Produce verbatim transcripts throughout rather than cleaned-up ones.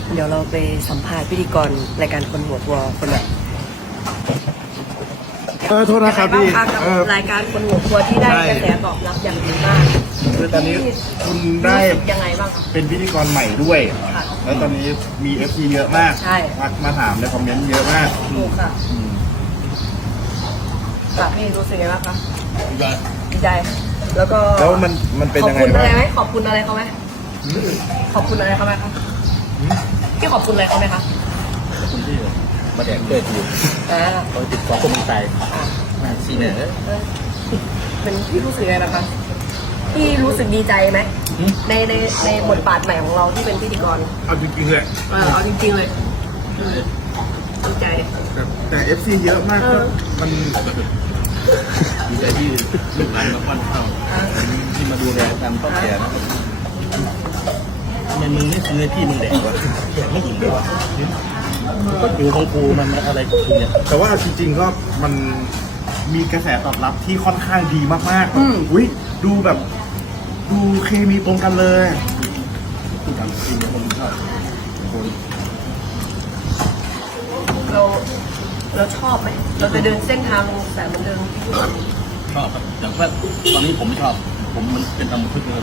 เดี๋ยวเราไปสัมภาษณ์พิธีกรรายการคนหัววัวคนใหม่เออโทษนะครับพี่บ้างกับเออรายการคนหัววัวที่ได้ใช่กระแสตอบรับอย่างดีมากคือตอนนี้คุณได้รู้สึกยังไงบ้างครับเป็นพิธีกรใหม่ด้วยค่ะแล้วตอนนี้มี เอฟ ซี เยอะมากใช่มามาถามในคอมเมนต์เยอะมากถูกค่ะอืมค่ะพี่รู้สึกยังไงบ้างคะดีใจดีใจ แล้วก็แล้วมันมันเป็นขอบยังไงคุณอะไรบ้างไหมขอบคุณอะไรเขาไหมขอบคุณอะไรเขาไหมครับพี่ขอบคุณอะไรเขาไหมคะคุณที่มาแดกเกิดอยู่อ่าเขาติดต่อคนตายสีเหนือเป็นพี่รู้สึกยังไงนะคะพี่รู้สึกดีใจไหมในในในบทบาทใหม่ของเราที่เป็นพิธีกรเอาจริงๆเลยเออเอาจริงๆเลยอืมดีใจแต่แต่ เอฟ ซี เยอะมากเออมันดีใจที่ลูกหลานมาป้อนข้าวที่มาดูแลการต้อนแก่นะทำไมมึงไม่ซื้อให้พี่มึงแดกวะแดกไม่อิ่มเลยวะก็อยู่ของกูมันอะไรกูเนี่ยแต่ว่าจริงๆก็มันมีกระแสตอบรับที่ค่อนข้างดีมากๆอืมอุ้ยดูแบบ ดูเคมีตรงกันเลยที่ทำกินเนี่ยผมชอบโอ้ยเราเราชอบไหมเราจะเดินเส้นทางแบบเหมือนเดิมชอบครับอย่างว่าตอนนี้ผมไม่ชอบ ผมมันเป็นธรรมชาติเลย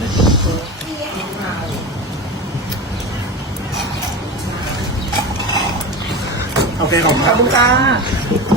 โอเคขอบคุณคขอรับบ คุณค่ะ